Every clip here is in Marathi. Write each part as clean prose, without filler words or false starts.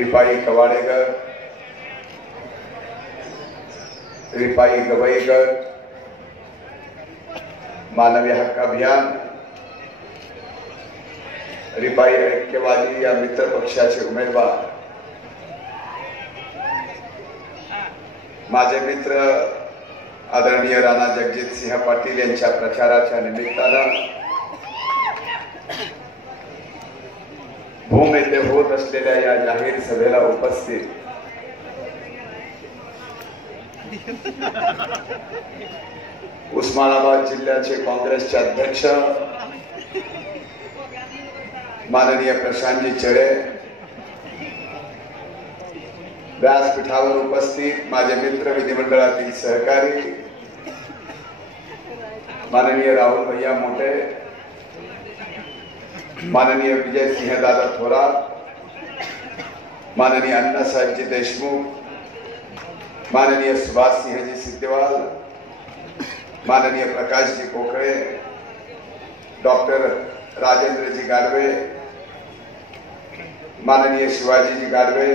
रिपाई कवाडेकर, रिपाई गवईकर, मानवी हक्क अभियान, रिपाई ऐक्यवादी या मित्र पक्षाचे उमेदवार, माझे मित्र आदरणीय राणा जगजित सिंह पाटील यांच्या प्रचाराच्या निमित्तानं भूम येथे होत असलेल्या या जाहीर सभेला उपस्थित उस्मानाबाद जिल्ह्याचे काँग्रेसचे अध्यक्ष माननीय प्रशांतजी चरे, व्यासपीठावर उपस्थित माझे मित्र विधिमंडळातील सहकारी माननीय राहुल भैया मोटे, माननीय विजय सिंह दादा थोरात, माननीय अण्णासाहेबजी देशमुख, माननीय सुभाष सिंहजी सिद्धेवाल, माननीय प्रकाशजी कोकळे, डॉक्टर राजेंद्रजी गाडवे, माननीय शिवाजीजी गाडवे,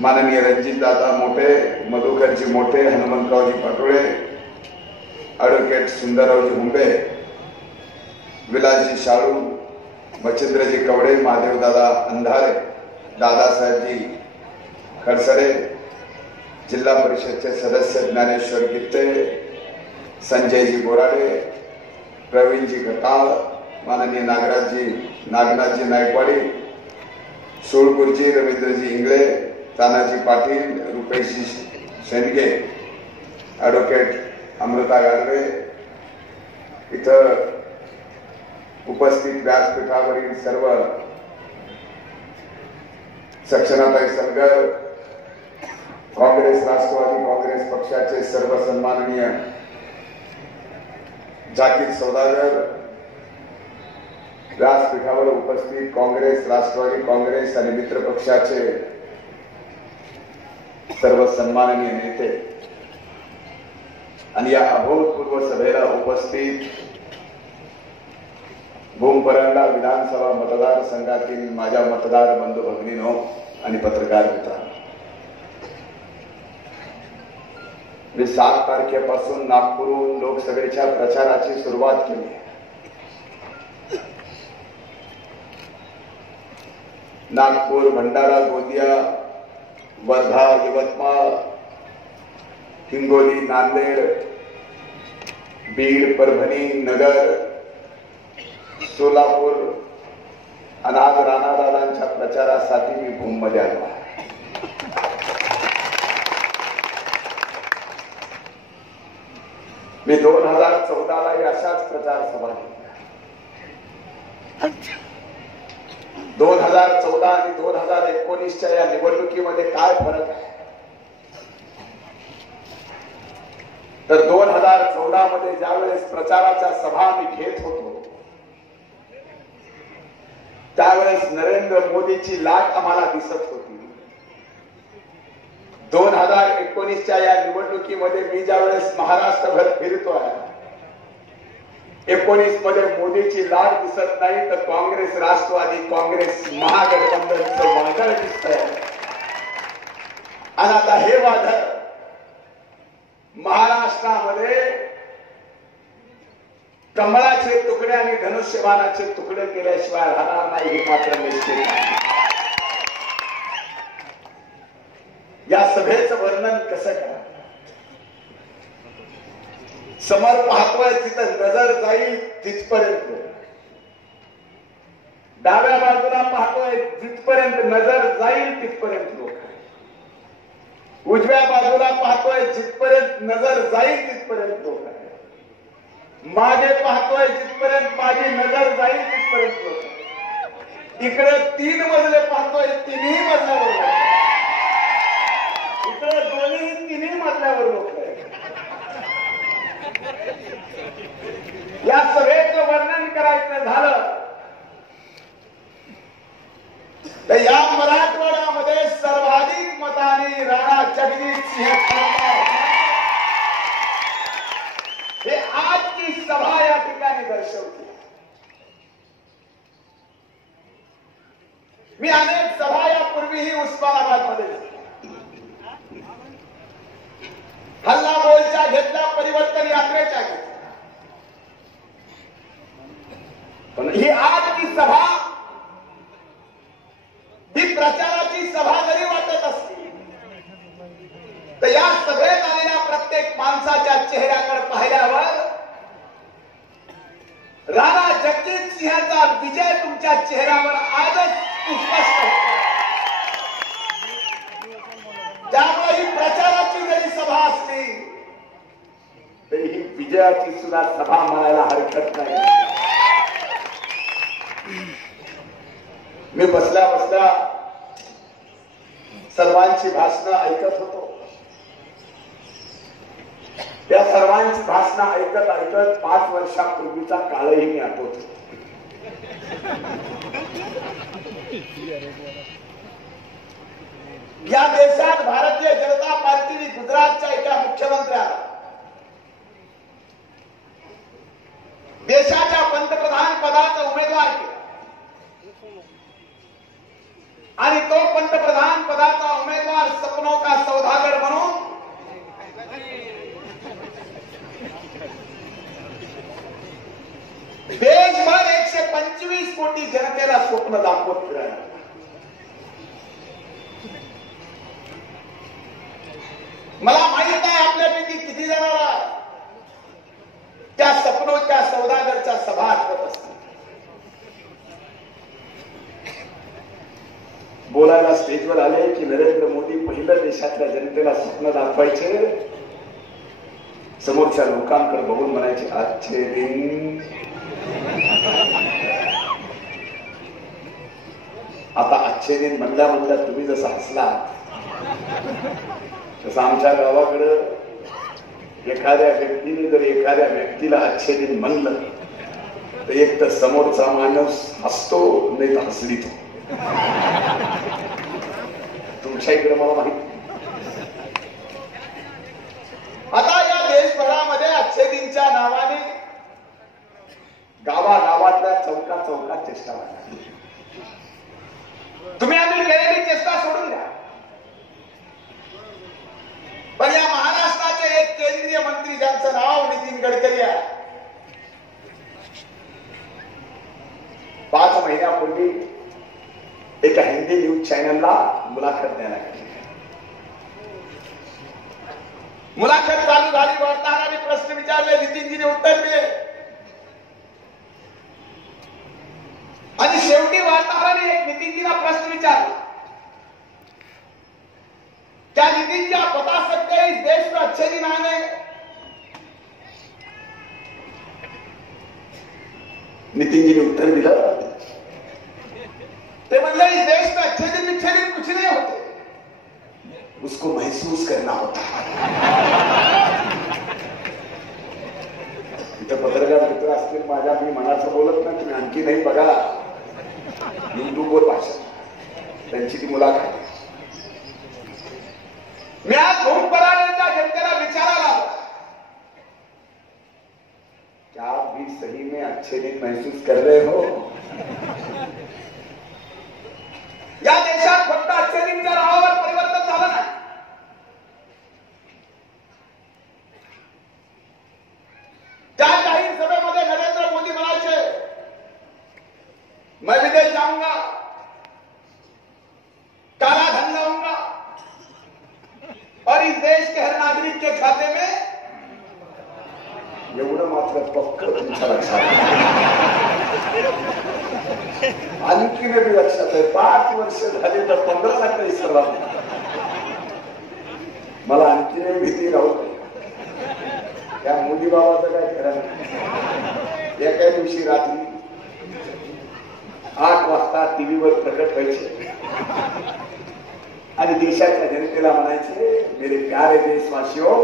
माननीय रणजित दादा मोठे, मधुकरजी मोठे, हनुमंतरावजी पटोळे, ॲडव्होकेट सुंदररावजी हुंबे, विलासजी शाळू, मच्छिंद्रजी कवडे, महादेवदादा अंधारे, दादासाहेबजी खडसडे, जिल्हा परिषदचे सदस्य ज्ञानेश्वर गित्ते, संजयजी बोराडे, प्रवीणजी गटाळ, माननीय नागनाथजी नायकवाडी, सुळगुरुजी रवींद्रजी इंगळे, तानाजी पाटील, रुपेशजी शेंडगे, ॲडव्होकेट अमृता गाडवे, इथं उपस्थित व्यासपीठावरील सर्व सक्षनाताई सलगर, काँग्रेस राष्ट्रवादी काँग्रेस पक्षाचे सर्व सन्माननीय जाकीर सौदागर, व्यासपीठावर उपस्थित काँग्रेस राष्ट्रवादी काँग्रेस आणि मित्र पक्षाचे सर्व सन्माननीय नेते आणि या अभूतपूर्व सभेला उपस्थित भूमपरांडा विधानसभा मतदारसंघातील माझ्या मतदार बंधू भगिनींनो आणि पत्रकार मित्रांनो, मी 7 तारखेपासून नागपूरहून लोकसभेच्या प्रचाराची सुरुवात केली. नागपूर, भंडारा, गोंदिया, वर्धा, यवतमाळ, हिंगोली, नांदेड, बीड, परभणी, नगर, सोलापूर आणि आज राणादादांच्या प्रचारासाठी मी भूममध्ये आलो आहे. मी 2014ला अशाच प्रचार सभा घेतल्या. 2014 आणि 2019च्या या निवडणुकीमध्ये काय फरक आहे तर 2014 मध्ये ज्यावेळेस प्रचाराच्या सभा मी घेत होतो त्यावेळेस नरेंद्र मोदीची लाट आम्हाला दिसत होती. 2019च्या या निवडणुकीमध्ये मी ज्यावेळेस महाराष्ट्रभर फिरतोय 19 मध्ये मोदीची लाट दिसत नाही तर काँग्रेस राष्ट्रवादी काँग्रेस महागठबंधनचं वादळ दिसतंय. आणि आता हे वादळ महाराष्ट्रामध्ये कमळाचे तुकडे आणि धनुष्यबाणाचे तुकडे केल्याशिवाय राहणार नाही हे मात्र निश्चित आहे. या सभेचं वर्णन कसं करा. समोर पाहतोय तिथं नजर जाईल तिथपर्यंत, डाव्या बाजूला पाहतोय जिथपर्यंत नजर जाईल तिथपर्यंत लोक आहे, उजव्या बाजूला पाहतोय जिथपर्यंत नजर जाईल तिथपर्यंत लोक आहे, मागे पाहतोय जिथपर्यंत माझी नजर जाईल तिथपर्यंत लोक आहे, इकडे 3 मजले पाहतोय 3ही मजल्यावर लोक आहे, इकडे 2-3ही मजल्यावर लोक आहे. या सभेचं वर्णन करायचं झालं तर या मराठवाड्यामध्ये सर्वाधिक मतांनी राणा जगजित सिंह हे आजची सभा या ठिकाणी दर्शवते. मी अनेक सभा यापूर्वी तुम्हीही उस्मानाबाद मध्ये हल्ला बोलच्या घेतल्या, परिवर्तन यात्रेच्या घेतल्या, पण ही आजची सभा ही प्रचाराची सभा जरी वाटत असली तर या सभेत आलेल्या प्रत्येक माणसाच्या चेहऱ्याकडे पाहिल्यावर राणा जगजित सिंहाचा विजय तुमच्या चेहऱ्यावर आजच स्पष्ट होतो. त्यामुळे ही प्रचाराची जरी सभा असली तरी ही विजयाची सुद्धा सभा म्हणायला हरकत नाही. मी बसल्या बसल्या सर्वांची भाषणं ऐकत होतो. त्या सर्वांची भाषणं ऐकत ऐकत 5 वर्षापूर्वीचा काळही मी आठवतो. या देशात भारतीय जनता पार्टीने गुजरातच्या एका मुख्यमंत्र्याला देशाच्या पंतप्रधान पदाचा उमेदवार केला आणि तो पंतप्रधान पदाचा उमेदवार सपनों का सौदागर म्हणून देशभर 125 कोटी जनतेला स्वप्न दाखवत फिरायला. मला माहित आहे आपल्यापैकी किती जणांना त्या सपनोच्या सौदागरच्या सभा आठवत असतात. बोलायला स्टेजवर आले की नरेंद्र मोदी पहिलं देशातल्या जनतेला स्वप्न दाखवायचे, समोरच्या लोकांकडे बघून म्हणायचे आजचे दिन. आता आजचे दिन म्हणल्या म्हणल्या तुम्ही जसं हसला तसं आमच्या गावाकडं एखाद्या व्यक्तीने जर एखाद्या व्यक्तीला आजचे दिन म्हणलं तर एक तर समोरचा माणूस हसतो नाही तर हसली तो. तुमच्या इकडे मला माहिती. आता या देशभरामध्ये आजचे दिनच्या नावाने गावागावातल्या चौका चौकात चेष्टा वाटली. तुम्ही आम्ही केलेली चेष्टा सोडून द्या, पण या महाराष्ट्राचे एक केंद्रीय मंत्री ज्यांचं नाव नितीन गडकरी आहे, 5 महिन्यापूर्वी एका हिंदी न्यूज चॅनलला मुलाखत द्यायला गेली. मुलाखत चालू झाली, वार्ताहरांनी प्रश्न विचारले, नितीनजीने उत्तर दिले आणि शेवटी वार्ताहरांनी एक नितीनजीला प्रश्न विचारला. क्या नितीन जी आप बता सकते हैं इस देश में अच्छे दिन आने? नितीन जी ने उत्तर दिला, ते म्हणले इस देश में अच्छे दिन कुछ नहीं होते, उसको महसूस करना होता. इथं पत्रकार मित्र असतील माझ्या, मी मनाचं बोलत नाही, तुम्ही आणखी नाही बघा युट्यूबवर भाषण त्यांची ती मुलाखत. मी आज भूमपराच्या जनतेला विचारायला क्या आप भी सही में अच्छे दिन महसूस कर रहे हो? या देशात फक्त अच्छे दिनच्या नावावर परिवर्तन झालं नाही. त्या काही सभेमध्ये नरेंद्र मोदी म्हणायचे मैं विदेश जाऊंगा, काला धन लाऊंगा और इस देश के हर नागरिक के खाते में, एवढं मात्र पक्क तुमच्या लक्षात आणखी मी लक्षात आहे. 5 वर्ष झाले तर 15 लाख विसरला. मला आणखी नाही भीती राहू त्या मोदी बाबाचं काय खरं नाही. एका दिवशी रात्री 8 वाजता टीव्हीवर प्रकट व्हायचे आणि देशाच्या जनतेला म्हणायचे मेरे प्यारे देशवासियों,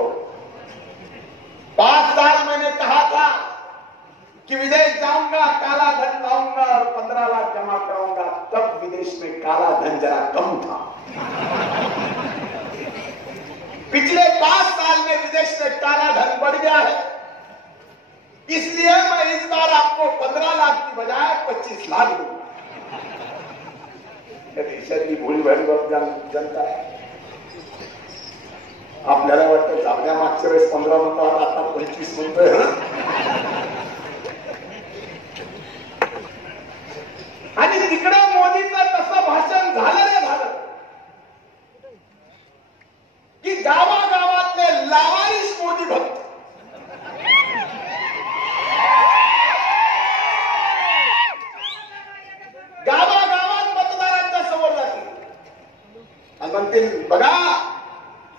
5 साल मैंने कहा था कि विदेश जाऊंगा, काला धन लाऊंगा और 15 लाख जमा कराऊंगा. तब विदेश में काला धन जरा कम था. पिछले 5 साल में विदेश में काला धन बढ़ गया है, इसलिए मैं इस बार आपको 15 लाख की बजाय 25 लाख दूंगा. या देशातली भोळीभाली जनता आहे. आपल्याला वाटतं जागण्या मागच्या वेळेस 15 म्हणतात, आता 25 म्हणतोय. आणि तिकडं मोदीचं तसं भाषण झालं रे झालं की गावागावातले लावारिस मोदी भक्त गावागावात मतदारांच्या समोर जातील आणि म्हणतील बघा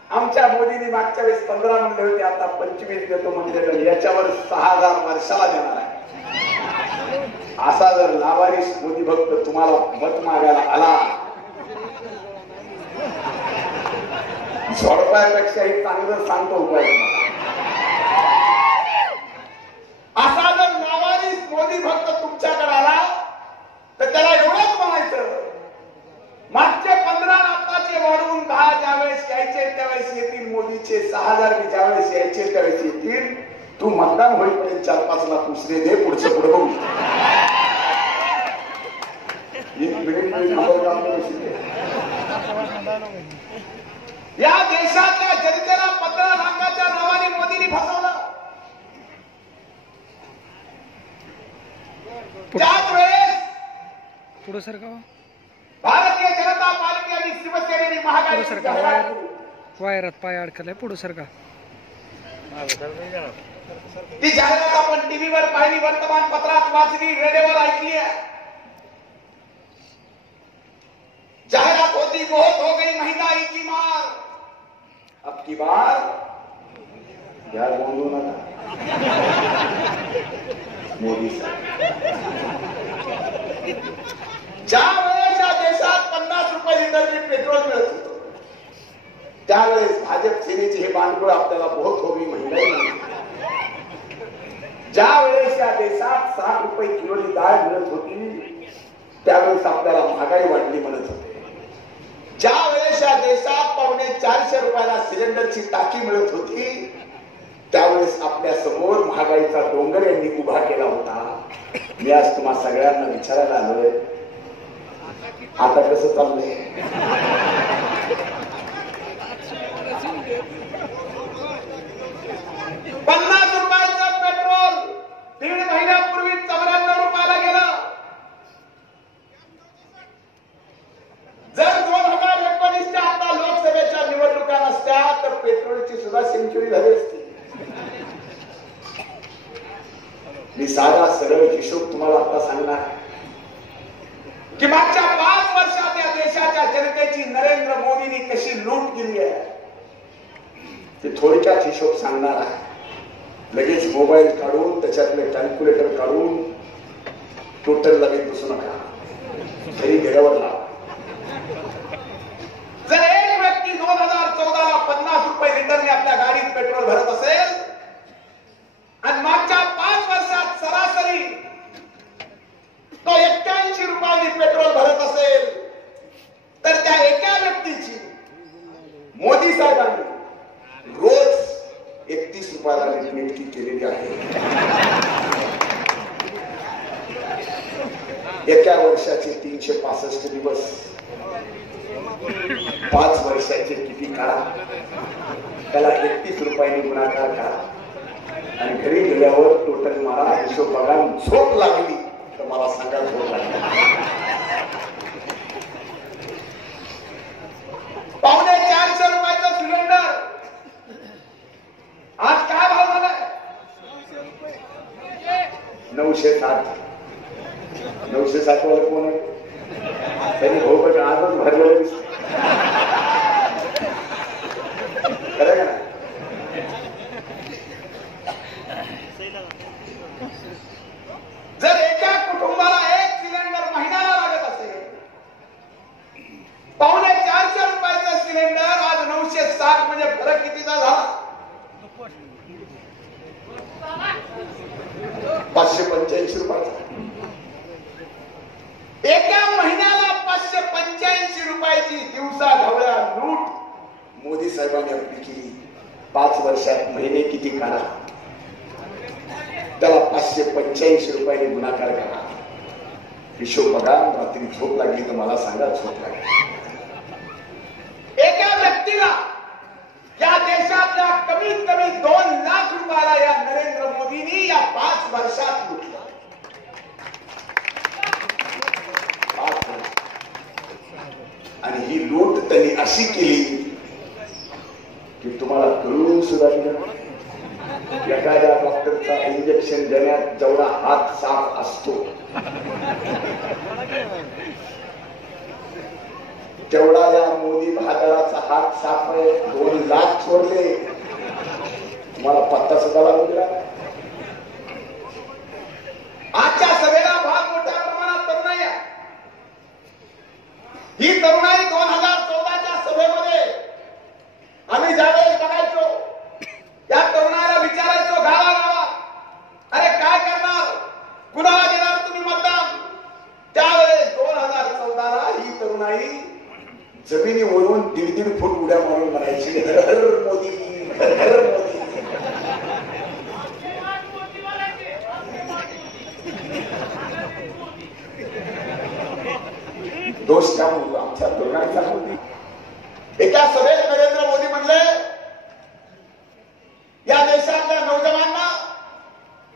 आमच्या मोदींनी मागच्या वेळेस 15 म्हणले होते, आता 25 देतो म्हणजे याच्यावर 6000 वर्षाला देणार आहे. असा जर लावारिस मोदी भक्त तुम्हाला मत मागायला आला, झोडपायापेक्षाही चांगलं सांगतो उपाय. असा जर लावारिस मोदी भक्त तुमच्याकडे आला तर त्याला एवढंच म्हणायचं, मागचे 15 आताचे वाढवून 10 ज्यावेळेस यायचे त्यावेळेस येतील, मोदीचे 6000 ज्यावेळेस यायचे त्यावेळेस येतील. तू मतदान होईपर्यंत 4-5 लाख दुसरे दे, पुढचं पुढे बघू. या देशातल्या जनतेला 15 लाखाच्या नावाने मोदींनी फसवलं. त्याच वेळेस पुढे सरका भारतीय जनता पार्टी आणि शिवसेनेने महागाई वायरात पाय अडकलाय. पुढे सरका ती जाहिरात आपण टीव्हीवर पाहिली, वर्तमानपत्रात वाचली, रेडिओवर ऐकली आहे. जाहिरात होती बहुत हो गई महंगाई की मार, अब की बार यार बोलू नका मोदी साहेब. ज्या वेळेस या देशात 50 रुपये लिटरने पेट्रोल मिळत होतं त्यावेळेस भाजप सेनेचे हे बांडगुळ आपल्याला बहुत हो गई महंगाई म्हणत. ज्या वेळेस या देशात 60 रुपये किलोनी डाळ मिळत होती त्यावेळेस आपल्याला महागाई वाढली म्हणत होते. ज्या वेळेस या देशात 450 रुपयाला सिलेंडरची टाकी मिळत होती त्यावेळेस आपल्या समोर महागाईचा डोंगर यांनी उभा केला होता. मी आज तुम्हा सगळ्यांना विचारायला आलोय, आता कसं चाललंय? ₹50 पेट्रोल 1.5 महिन्यापूर्वी 94 रुपयाला गेलं. जर 2019च्या आता लोकसभेच्या निवडणुका नसत्या तर पेट्रोलची सुद्धा सेंचुरी झाली असती. मी साधा सरळ हिशोब तुम्हाला आता सांगणार की मागच्या 5 वर्षात या देशाच्या जनतेची नरेंद्र मोदींनी कशी लूट केली आहे ते थोडक्यात हिशोब सांगणार आहे. लगेच मोबाईल काढून त्याच्यातले कॅल्क्युलेटर काढून टोटल लगेच बसू नका, घरी गेल्यावर लावा. जर एक व्यक्ती 2014ला 50 रुपये लिटरने आपल्या गाडीत पेट्रोल भरत असेल आणि मागच्या 5 वर्षात सरासरी तो 81 रुपयांनी पेट्रोल भरत असेल तर त्या एका व्यक्तीची मोदी साहेबांनी रोज 31 रुपयाला नियुक्ती केलेली आहे. एका वर्षाचे 365 दिवस, 5 वर्षाचे किती काढा, त्याला 31 रुपयांनी गुणाकार करा आणि घरी गेल्यावर टोटल मला हिशोब बघा. झोप लागली तर मला सांगा झोप लागली. 450 रुपयाचं सिलेंडर आज काय भाव झालाय? 960. 960 वाला कोण आहे? त्यांनी भाऊ पण आजच भरलेलं दिसत. खरं का? जर एका कुटुंबाला 1 सिलेंडर महिन्याला लागत असेल, 450 रुपयाचा सिलेंडर आज 960 म्हणजे फरक कितीचा झाला? 585 रुपयाचा. एका महिन्याला 585 रुपयाची दिवसा ढवळ्या लूट मोदी साहेबांनी आपली केली. 5 वर्षात महिने किती काढा, त्याला 585 रुपयाने गुणाकार करा. हिशोब बघा. रात्री झोप लागली तर मला सांगा झोप लागली. एका व्यक्तीला या देशातल्या कमीत कमी 2 लाख रुपयाला या नरेंद्र मोदींनी या 5 वर्षात लुटलं. 5 वर्ष. आणि ही लूट त्यांनी अशी केली की तुम्हाला कळून सुद्धा दिलं. एखाद्या डॉक्टरचा इंजेक्शन देण्यात जेवढा हात साफ असतो तेवढा या मोदी बहादराचा हात साफ आहे. 2 लाख चोरले. तुम्हाला पत्ता सुद्धा लागू दिला. आजच्या सभेला भाग मोठ्या प्रमाणात तरुणाई आहे. ही तरुणाई 2014च्या सभेमध्ये आम्ही ज्यावेळेस बघायचो, या तरुणाला विचारायचो गावागावात, अरे काय करणार, कुणाला देणार तुम्ही मतदान. त्यावेळेस 2014ला ही तरुणाई जमिनीवरून 1.5 फूट उड्या मारून म्हणायची, हर हर मोदी, हर हर मोदी. दोष त्या आमच्या तरुणांचा होती. एका सभेत नरेंद्र मोदी म्हणले या देशातल्या नौजवानांना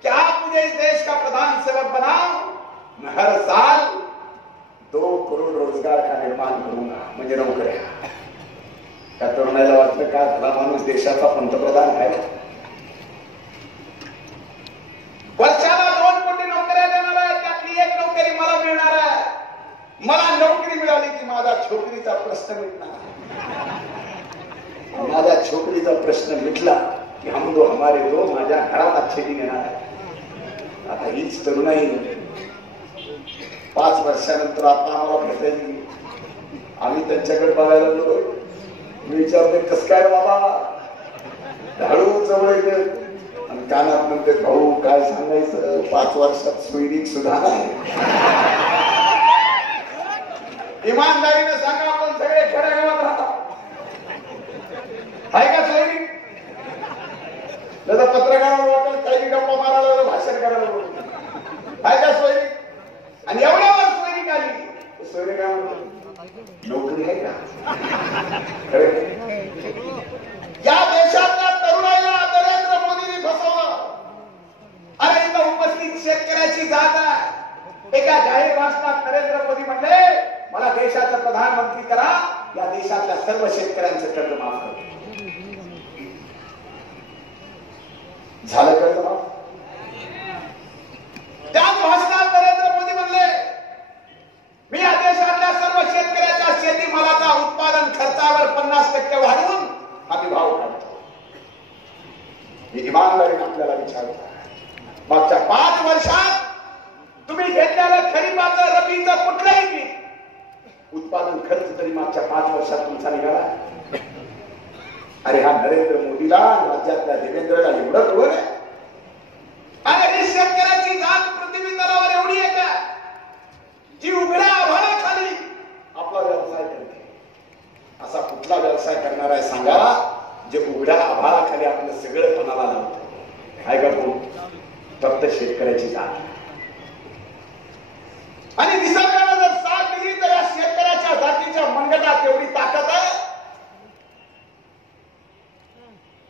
कि आप मुझे इस देश का प्रधान सेवक बनाओ, मैं हर साल 2 करोड रोजगार का निर्माण करूंगा. म्हणजे नोकऱ्या. त्या तरुणाला वाटलं का भला माणूस देशाचा पंतप्रधान आहे. वर्षाला 2 कोटी नोकऱ्या देणार आहे. त्यातली 1 नोकरी मला मिळणार आहे. मला नोकरी मिळाली की माझा छोकरीचा प्रश्न मिटणार. माझ्या छोकरीचा प्रश्न मिटला की हम दो हमारे दो, माझ्या घरात अच्छे दिन येणार आहे. आता हीच तरुणाई 5 वर्षानंतर आता आम्हाला भेटायची. आम्ही त्यांच्याकडे बघायला गेलो. मी विचारते कस काय बाबा, हळू जवळ येते आणि कानात म्हणते भाऊ काय सांगायचं, 5 वर्षात सोयरीक सुद्धा नाही. इमानदारीने सांगा, आपण सगळे खेड्यागावात राहतात. आहे का सोयरीक? त्याचा पत्रकाराला वाटेल काही गप्पा मारायला, भाषण करायला बोलतो. आहे का सोयरीक? आणि एवढ्यावर सोयरीक आली. सोयरीक काय म्हणतो, नोकरी आहे का? या देशातल्या तरुणाईला नरेंद्र मोदींनी फसवलं. अरे इथं उपस्थित शेतकऱ्याची जात आहे. एका जाहीर भाषणात नरेंद्र मोदी म्हणले, मला देशाचं प्रधानमंत्री करा, या देशातल्या सर्व शेतकऱ्यांचं कर्ज माफ करा. झालं कर्ज माफ? त्याच भाषणात नरेंद्र मोदी म्हणले, मी या देशातल्या सर्व शेतकऱ्याच्या शेतीमालाचा उत्पादन खर्चावर 50% वाढवून आम्ही भाव काढतो. ही इमानदारीने आपल्याला विचारतो. मागच्या 5 वर्षात तुम्ही घेतलेलं खरीपाचं, रबीचं कुठलंही पीक उत्पादन खर्च तरी मागच्या 5 वर्षात तुमचा निघाला. अरे हा नरेंद्र मोदीला, राज्यातल्या देवेंद्रला एवढं कळलं आहे. आणि ही शेतकऱ्याची जात पृथ्वी तलावर एवढी आहे का जी उघड्या आभाळाखाली आपला व्यवसाय करते. असा कुठला व्यवसाय करणार आहे सांगा जे उघड्या आभाळाखाली आपलं सगळं पणाला लावतं? आहे का कोण? फक्त शेतकऱ्याची जात. आणि निसर्गाने जर साथ दिली तर या शेतकऱ्याच्या जातीच्या मनगटात एवढी ताकद आहे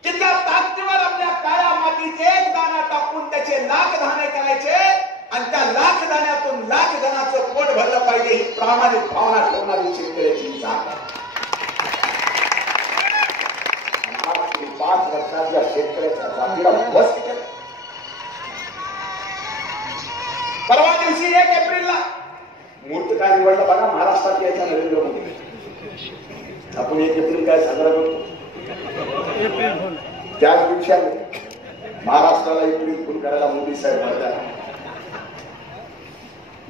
की त्या ताकदीवर आपल्या काळ्या मातीत 1 दाणा टाकून त्याचे लाख दाणे करायचे आणि त्या लाख दाण्यातून लाख जणांचं पोट भरलं पाहिजे ही प्रामाणिक भावना ठेवणारी शेतकऱ्याची जात आहे. 5 वर्षात या शेतकऱ्याच्या जातीला बस केलं. परवा दिवशी 1 एप्रिलला मुहूर्त काय निवडला बघा, महाराष्ट्रात यायचा नरेंद्र मोदी. आपण 1 एप्रिल काय साजरा करतो? त्याच दिवशी महाराष्ट्राला एप्रिल फुल करायला मोदी साहेब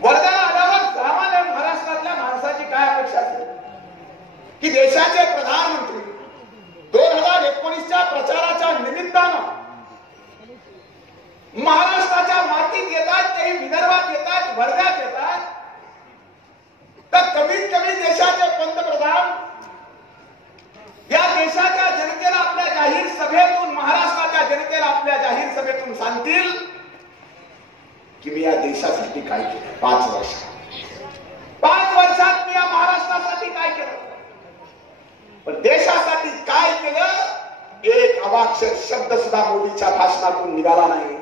वर्धाला आल्यावर सामान्य महाराष्ट्रातल्या माणसाची काय अपेक्षा असेल की देशाचे प्रधानमंत्री 2019च्या प्रचाराच्या निमित्तानं महाराष्ट्राच्या मातीत येतात, तेही विदर्भात येतात, वर्ध्यात येतात. तर कमीत कमी देशाचे पंतप्रधान या देशाच्या जनतेला आपल्या जाहीर सभेतून, महाराष्ट्राच्या जनतेला आपल्या जाहीर सभेतून सांगतील की मी या देशासाठी काय केलं 5 वर्षात. वर्षात मी या महाराष्ट्रासाठी काय केलं, पण देशासाठी काय केलं एक अवाक्षर शब्द सुद्धा मोदीच्या भाषणातून निघाला नाही.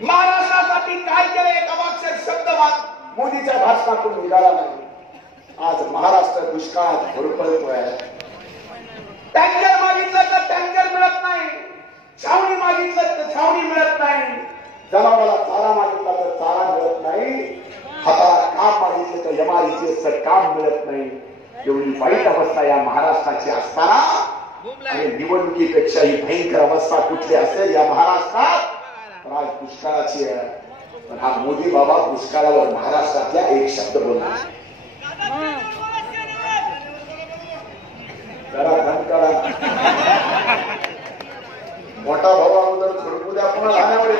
महाराष्ट्रासाठी काय केलं एक अवाक्षर शब्द मोदीच्या भाषणातून निघाला नाही. आज महाराष्ट्र दुष्काळात होरपळतोय. टँकर मागितलं तर टँकर मिळत नाही, छावणी मागितलं तर छावणी मिळत नाही, जनावराला चारा मागितला तर चारा मिळत नाही, हाताला काम मागितलं तर एमआरईचे काम मिळत नाही. एवढी वाईट अवस्था या महाराष्ट्राची असताना आणि निवडणुकीपेक्षाही भयंकर अवस्था कुठली असेल या महाराष्ट्रात, तर आज दुष्काळाची आहे. पण हा मोदी बाबा दुष्काळावर महाराष्ट्रातल्या एक शब्द बोलला. जरा बंद करा, मोठा भाऊ अगोदर झोडपू द्या, पुन्हा लहानावर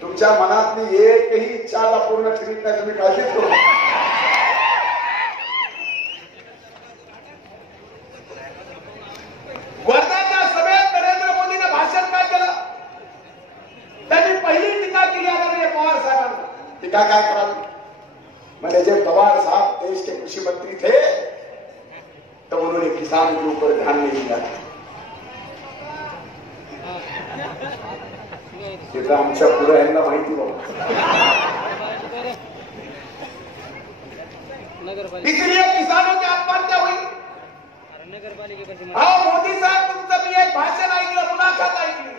तुमच्या मनातली एकही इच्छा पूर्ण करीत नाही, तुम्ही काळजीच करू नका. वर्धाच्या सभेत नरेंद्र मोदीने भाषण काय केलं, त्यांनी पहिली टीका केली आदरणीय पवार साहेबांना. टीका काय करावी म्हणजे जे पवार साहब देश के कृषि मंत्री थे तो उन्होंने किसान के ऊपर ध्यान नहीं दिया. हे तर आमच्या पुढे यांना माहिती बाबा. इसलिए किसानों की आत्महत्या हुई. मोदी साहेब तुमचं मी एक भाषण ऐकलं, मुलाखत ऐकली.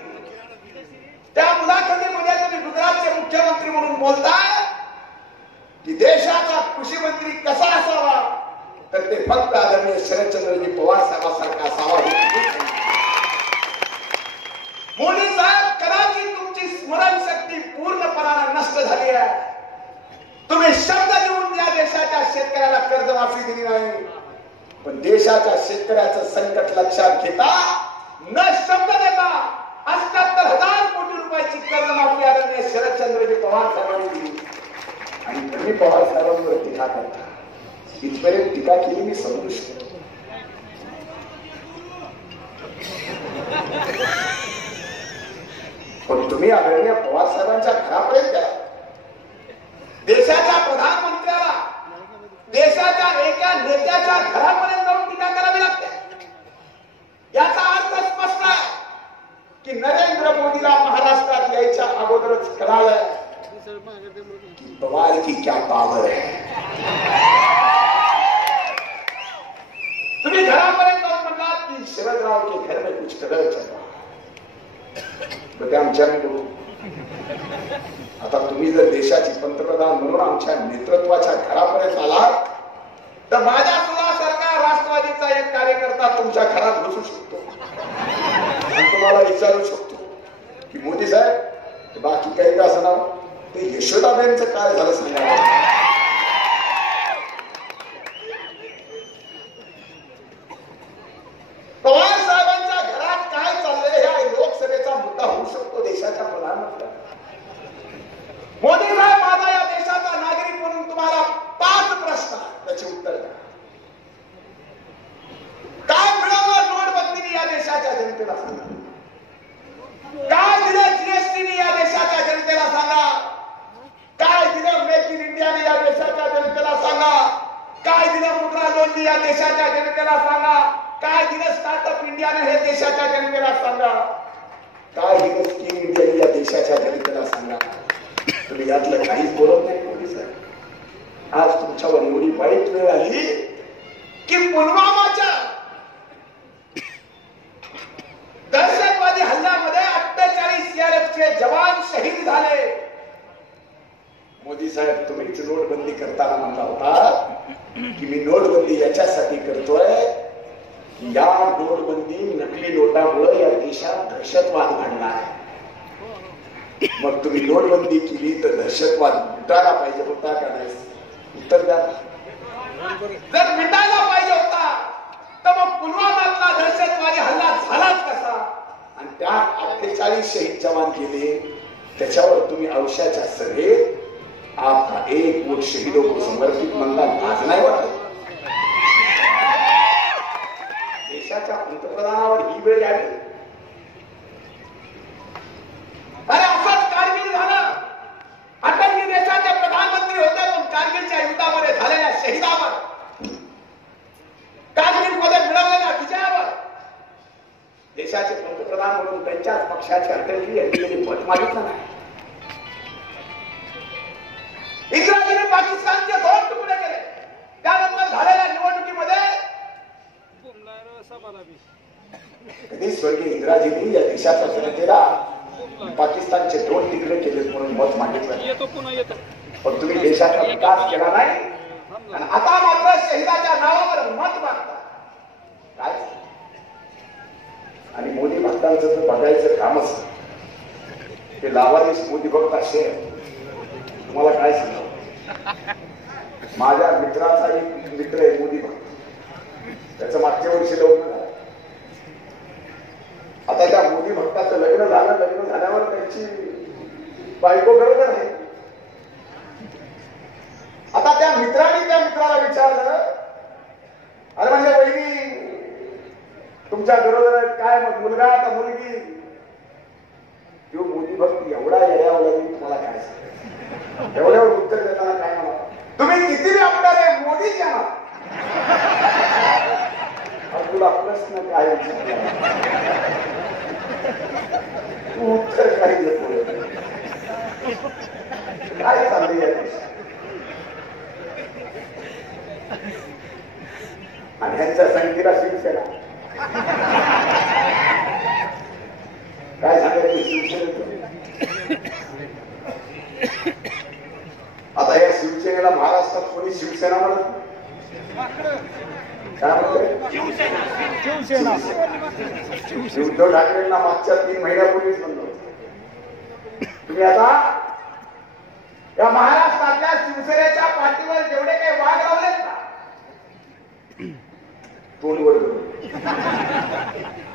त्या मुलाखतीमध्ये तुम्ही गुजरातचे मुख्यमंत्री म्हणून बोलताय की देशाचा कृषी मंत्री कसा असावा, तर ते फक्त आदरणीय शरदचंद्रजी पवार साहेबांसारखा असावा. मोदी साहेब कदाचित तुमची स्मरणशक्ती पूर्णपणाने नष्ट झाली आहे. तुम्ही शब्द देऊन या देशाच्या शेतकऱ्याला कर्जमाफी दिली नाही, पण देशाच्या शेतकऱ्याचं संकट लक्षात घेता न शब्द देता 78,000 कोटी रुपयाची कर्जमाफी आदरणीय शरदचंद्रजी पवार साहेबांनी दिली. आणि तुम्ही पवार साहेबांवर टीका करता. इथपर्यंत टीका केली मी समजू शकतो. पण तुम्ही आदरणीय पवार साहेबांच्या घरापर्यंत द्या. देशाच्या प्रधानमंत्र्याला देशाच्या एका नेत्याच्या घरापर्यंत जाऊन टीका करावी लागते. याचा अर्थ स्पष्ट आहे की नरेंद्र मोदीला महाराष्ट्रात यायच्या अगोदरच कळालं कि पवार की क्या पावर है. तुम्ही घरापर्यंत जाऊन म्हणलात की शरदराव के घर में कुछ कदर चला, ते आमच्याने करू. आता तुम्ही जर देशाची पंतप्रधान म्हणून आमच्या नेतृत्वाच्या घरापर्यंत आलात तर माझ्या सुनासारखा राष्ट्रवादीचा एक कार्यकर्ता तुमच्या घरात घुसू शकतो आणि तुम्हाला विचारू शकतो की मोदी साहेब बाकी काही का असं नाव ते यशोदाबाईंचं काय झालं सांगा. पवार साहेबांच्या घरात काय चाललंय ह्या लोकसभेचा मुद्दा होऊ शकतो देशाच्या प्रधानमंत्र्या. मोदी साहेब माझा या देशाचा नागरिक म्हणून तुम्हाला 5 प्रश्न त्याचे उत्तर द्या. काय मिळवलं नोटबंदीने या देशाच्या जनतेला सांगा. काय दिलं जीएसटीने या देशाच्या जनतेला सांगा. काय दिलं मेक इन इंडियाने या देशाच्या जनतेला सांगा. काय दिलं मुद्रा लोनने या देशाच्या जनतेला सांगा. काय दिलं स्टार्टअप इंडियाने हे देशाच्या जनतेला सांगा. काय दिलं स्कीम इंडियाने या देशाच्या जनतेला सांगा. तुम्ही यातलं काहीच बोलत नाही मोदी साहेब. आज तुमच्यावर एवढी वाईट वेळ आली की पुलवामाच्या दहशतवादी हल्ल्यामध्ये 48 सीआरपीएफचे जवान शहीद झाले. मोदी साहेब तुम्हीच नोटबंदी करताना म्हणला होता की मी नोटबंदी याच्यासाठी करतोय की या नोटबंदी नकली नोटामुळे या देशात दहशतवाद घडला आहे. मग तुम्ही नोटबंदी केली तर दहशतवाद मिटायला पाहिजे होता का नाही, उत्तर द्या. जर मिटायला पाहिजे होता तर मग पुलवामातला दहशतवादी हल्ला झालाच कसा आणि त्यात 48 शहीद जवान गेले. त्याच्यावर तुम्ही औषधाच्या सभेत आपका एक वोट शहीदों को समर्पित म्हणता लाज नाही वाटत. देशाच्या पंतप्रधानावर ही वेळ आली. पक्षाच्या अध्यक्षांनी यांनी मत मागितलं नाही. इंग्रजांनी पाकिस्तानचे 2 तुकडे केले. त्यानंतर झालेल्या निवडणुकीमध्ये कधी स्वर्गीय इंदिराजींनी या देशाच्या जनतेला पाकिस्तानचे 2 तुकडे केले म्हणून मत मागितलं. पण तुम्ही देशाचा विकास केला नाही आणि आता मात्र शहिदाच्या नावावर मत मागता काय. आणि मोदी भक्तांचं जर बघायचं कामच ते लावारीस मोदी भक्त असे तुम्हाला काय सांगावं. माझ्या मित्राचा एक मित्र आहे मोदी भक्त. त्याचं मागच्या वर्षी लग्न झालं. आता त्या मोदी भक्ताचं लग्न झालं. लग्न झाल्यावर त्यांची बायको बरोबर आहे. आता त्या मित्राने त्या मित्राला विचारलं, अरे म्हणजे वहिनी तुमच्या बरोबर काय मग मुलगा का मुलगी. तो मोदी भक्त एवढा येड्यावला तुम्हाला काय सांग एवढ्यावर उत्तर देताना काय म्हणा तुम्ही किती आमदार आहे मोदीच्या तुला प्रश्न काय विचारला तू उत्तर काय देतो काय चाललंय आणि ह्यांच्या संगतीला शिवसेना काय सांगायचं शिवसेनेचं. आता या शिवसेनेला महाराष्ट्रात कोणी शिवसेना म्हणत काय म्हणते. उद्धव ठाकरेंना मागच्या 3 महिन्यापूर्वीच म्हणलं होतं. तुम्ही आता या महाराष्ट्रातल्या शिवसेनेच्या पाठीवर जेवढे काही वाघ लावलेत ना तोंडवर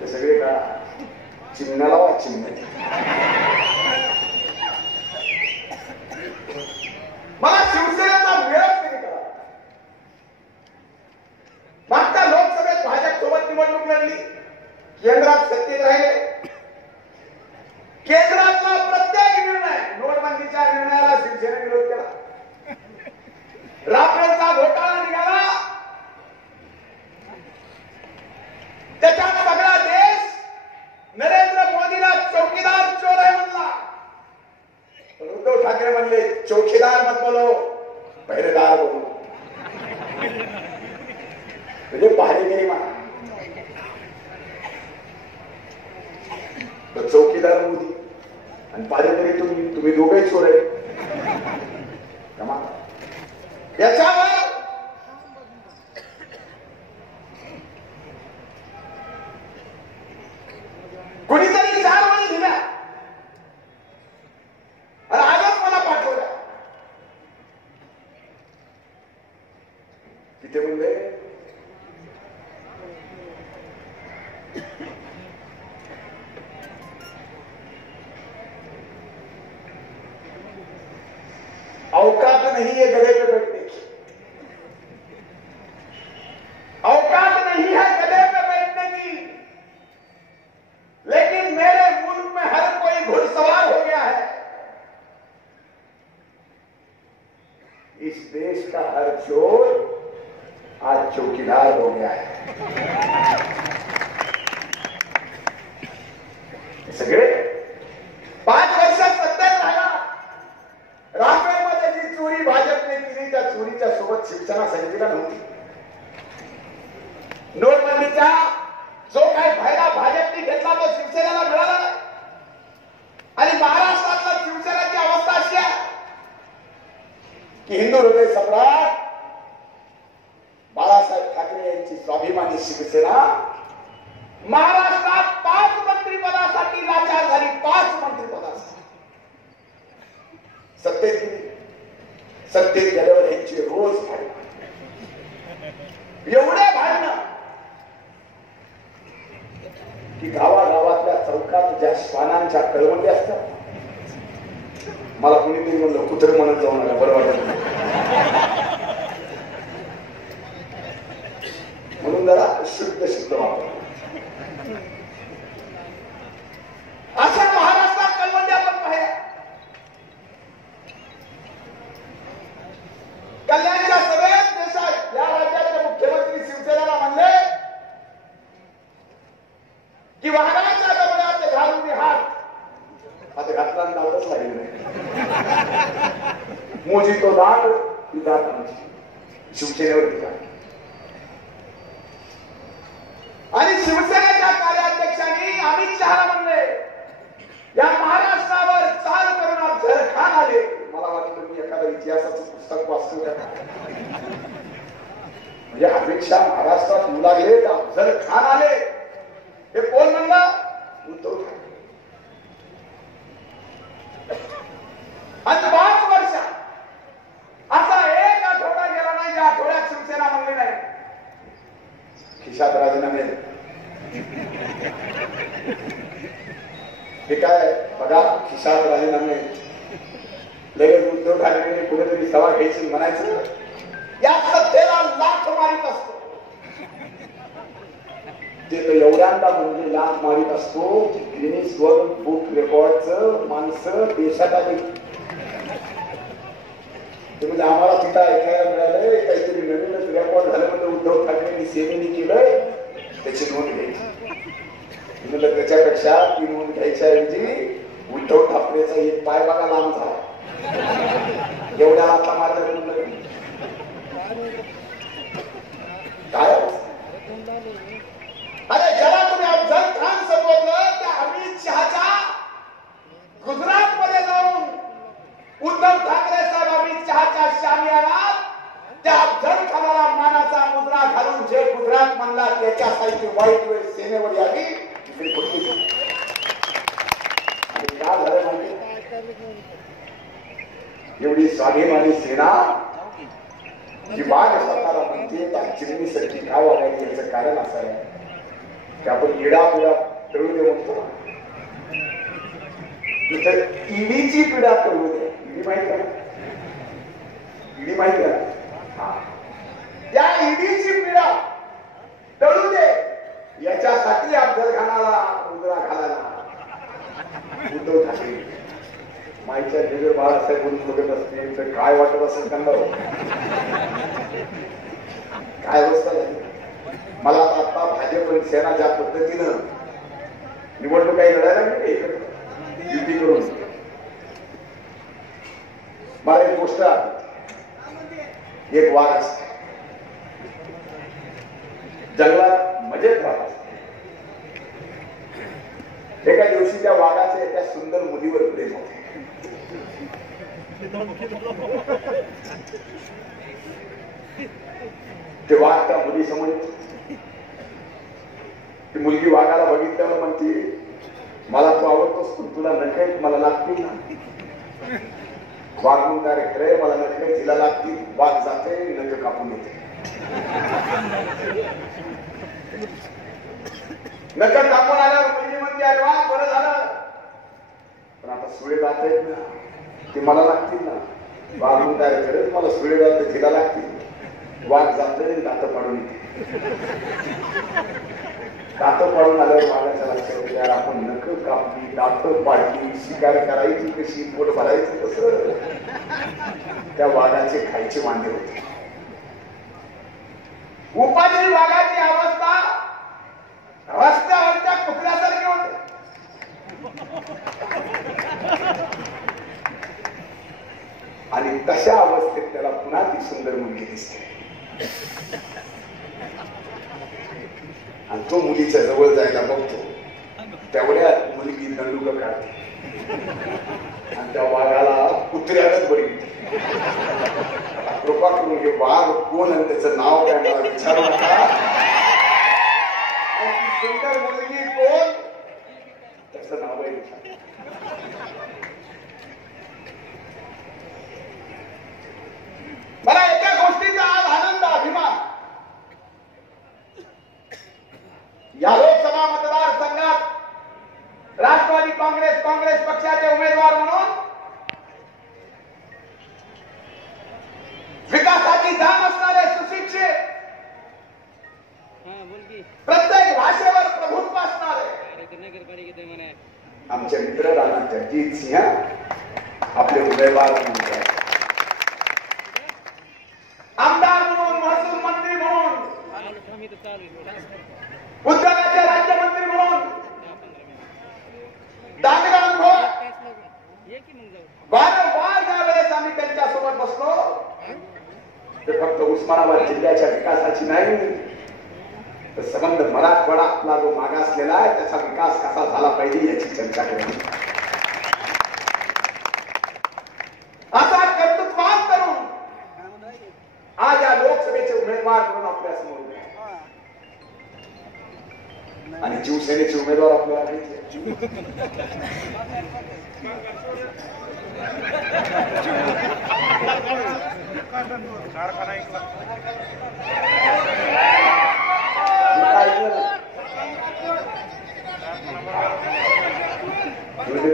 ते सगळे का चिन्ह लावा. चिन्ह मला शिवसेनेचा विरोध कधी करा. मागच्या लोकसभेत भाजप सोबत निवडणूक लढली. केंद्रात सत्तेत राहिले. केंद्रातला प्रत्येक निर्णय नोटबंदीच्या निर्णयाला शिवसेने विरोध केला. राफेलचा घोटाळा निघाला. त्याच्यात सगळा देश नरेंद्र मोदीला चौकीदार चोर आहे म्हणला. उद्धव ठाकरे म्हणले चौकीदार मत बोलो पहरेदार बोलो. म्हणजे पहारेगिरी म्हणा. तर चौकीदार मोदी आणि पहारेगिरी तुम्ही दोघे चोर आहे. याच्यावर कुणीतरी 4 महिने दिल्या आणि आजच मला पाठवल्या. तिथे म्हणले औकात नहीं है गधे पे बैठने की. औकात नहीं है गधे पे बैठने की. लेकिन मेरे मुल्क में हर कोई घुड़सवार हो गया है. इस देश का हर चोर आज चौकीदार हो गया है. सगळे 5 वर्षात सत्तेत राहिला. राफेलमध्ये जी चोरी भाजपने केली त्या चोरीच्या सोबत शिवसेना संघटना नव्हती. नोटबंदीचा जो काही फायदा भाजपने घेतला तो शिवसेनेला मिळाला नाही. आणि महाराष्ट्रातल्या शिवसेनेची अवस्था अशी आहे की हिंदू हृदय सम्राट बाळासाहेब ठाकरे यांची स्वाभिमानी शिवसेना महाराष्ट्रात 5 मंत्रिपदासाठी लाचार झाली. 5 मंत्रिपदासाठी सत्तेत गेल्यावर यांची रोज भांडण. एवढे भांडणं की गावागावातल्या चौकात ज्या श्वानांच्या कळवंडी असतात. मला कुणीतरी म्हणलं कुत्र म्हणत जाऊ नका बरं वाटत म्हणून जरा शुद्ध वापर. अशा महाराष्ट्रात कळवंडी आपण पाहिल्या. कल्याणच्या सगळ्याच देशात या राज्याचे मुख्यमंत्री शिवसेनेला म्हणले की वाघाच्या दबड्यात घालून हात मोजी तो दाट ही दाट आमची शिवसेनेवर जात आणि शिवसेनेच्या कार्याध्यक्षांनी अमित शहाला म्हणले या महाराष्ट्रावर चाल करून झरखान आले. मला वाटलं मी एखादा इतिहासाचं पुस्तक वाचतो का म्हणजे अमित शहा महाराष्ट्रात येऊ लागले अफजल खान आले हे कोण म्हणला? उद्धव ठाकरे. आणि 5 वर्ष असा एक आठवडा गेला नाही ज्या आठवड्यात शिवसेना म्हणली नाही खिशात राजीनामे. हे काय बघा खिशात राजीनामे लगेच उद्धव ठाकरे कुठेतरी सभा घ्यायची म्हणायचं या सत्तेला लाथ मारित असतो. ते तर एवढ्यांदा म्हणजे लाथ मारित असतो की गिनीज वर्ल्ड बुक रेकॉर्डचं माणसं देशात आली. ते म्हणजे आम्हाला तिथं ऐकायला मिळालंय काहीतरी नवीनच रेकॉर्ड झालं म्हणजे उद्धव ठाकरेंनी सेनेने केलंय त्याची नोंद घ्यायची. म्हणलं त्याच्यापेक्षा ती नोंद घ्यायच्या ऐवजी उद्धव ठाकरेचा एक पाय बघा लांब झाला एवढ्या लाथा मारल्या म्हणलं काय. अरे ज्याला तुम्ही अफजल खान संबोधलं त्या अमित शहाच्या गुजरात मध्ये जाऊन उद्धव ठाकरे साहेब अमित शहाच्या शामी आलात त्या अफजल खानाला मानाचा मुद्रा घालून जे गुजरात म्हणला त्याच्यासाठी वाईट वेळ सेनेवर यावी आणि काय झालं माहिती एवढी स्वाभिमानी सेना जी वाघ स्वतःला म्हणते त्या चिमणीसाठी काय वागायचं याचं कारण असं आहे की आपण इडा पिढा तळू दे म्हणतो इतर ईडीची पिढा तळू दे. ईडी माहिती आहे ईडी माहिती आहे त्या ईडीची पिढा तळू दे याच्यासाठी अफजल खानाला उजरा घालायला उद्धव ठाकरे माईच्या दिवे बाळासाहेब बोलून बघत असतील तर काय वाटत असेल त्यांना काय अवस्था झाली. मला आता भाजप आणि सेना ज्या पद्धतीनं निवडणूक काही लढायला नाही युती करून मला एक गोष्ट एक वाघ असते जंगलात मजेत राहत असते. एका दिवशी त्या वाघाचे एका सुंदर मुलीवर प्रेम होते. ते वाघ त्या मुली समोर ती मुलगी वाघाला बघितल्यावर म्हणते मला तू आवडतोस पण तुला नखे मला लागतील ना. वाघ म्हणता रे खरे मला नखे तिला लागतील. वाघ जाते नखे कापून येते. नख कापून आल्यावर मुलगी म्हणते अरे वा बरं झालं पण आता सुळे जात आहेत ना ते मला लागतील ना. वाघ म्हणता रे खरेच मला सुळे जाते तिला लागतील. वाघ जाते दात पाडून येते. दात पाडून आल्यावर वाघाच्या लक्षात यार आपण नख कापली दात पाडली शिकार करायची कशी पोट भरायचं कसं त्या वाघाचे खायचे वांदे होते. उपाधी वाघाची अवस्था रस्त्यावरच्या कुत्र्यासारखी होते. आणि तशा अवस्थेत त्याला पुन्हा ती सुंदर मुलगी दिसते आणि तो मुलीच्या जवळ जायला बघतो तेवढ्या मुलगी दंडुक काढते आणि त्या वाघाला कुत्र्यालाच बळी देते. कृपा करून हे वाघ कोण आणि त्याचं नाव काय मला विचारू नका. सुंदर मुलगी कोण त्याचं नाव आहे विचार. मला एका गोष्टीचा आज आनंद अभिमान या लोकसभा मतदारसंघात राष्ट्रवादी काँग्रेस पक्षाचे उमेदवार म्हणून विकासाची जाण असणारे सुशिक्षित प्रत्येक भाषेवर प्रभुत्व असणारे आमचे मित्र राणा जगजीत सिंह आपले उमेदवार म्हणून आमदार म्हणून महसूल मंत्री म्हणून उद्योगाचे राज्यमंत्री म्हणून दांडगा अनुभव वारंवार ज्या वेळेस आम्ही त्यांच्यासोबत ते फक्त उस्मानाबाद जिल्ह्याच्या विकासाची नाही, तर संबंध मराठवाडा आपला जो मागासलेला आहे त्याचा विकास कसा झाला पाहिजे याची चर्चा करायची. असा कर्तृत्ववान तरुण आज या लोकसभेचे उमेदवार म्हणून आपल्या समोर उभे आहेत. आणि शिवसेनेचे उमेदवार आपल्याला माहिती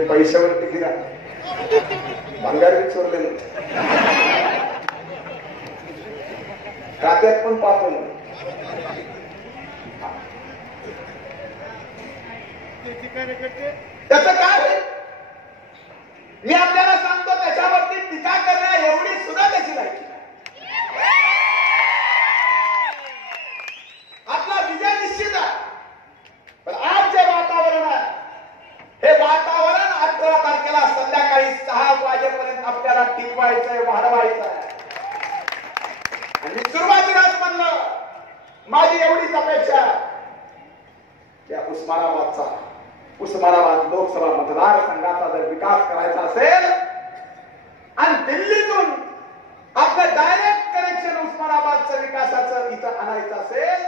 पैशावरती गिरा भंगार चोरले खात्यात पण पापलं. त्याचं काय होईल मी आपल्याला सांगतो. त्याच्यावरती टीका करण्या एवढी सुद्धा त्याची लायकी नाही. आपला विजय निश्चित आहे. पण आज जे वातावरण आहे हे वातावरण 18 तारखेला संध्याकाळी 6 वाजेपर्यंत आपल्याला टिकवायचंय, वाढवायचं आहे. आणि सुरुवातीलाच म्हणलं माझी एवढीच अपेक्षा या उस्मानाबाद लोकसभा मतदारसंघाचा जर विकास करायचा असेल आणि दिल्लीतून आपलं डायरेक्ट कनेक्शन उस्मानाबादचं विकासाचं इथं आणायचं असेल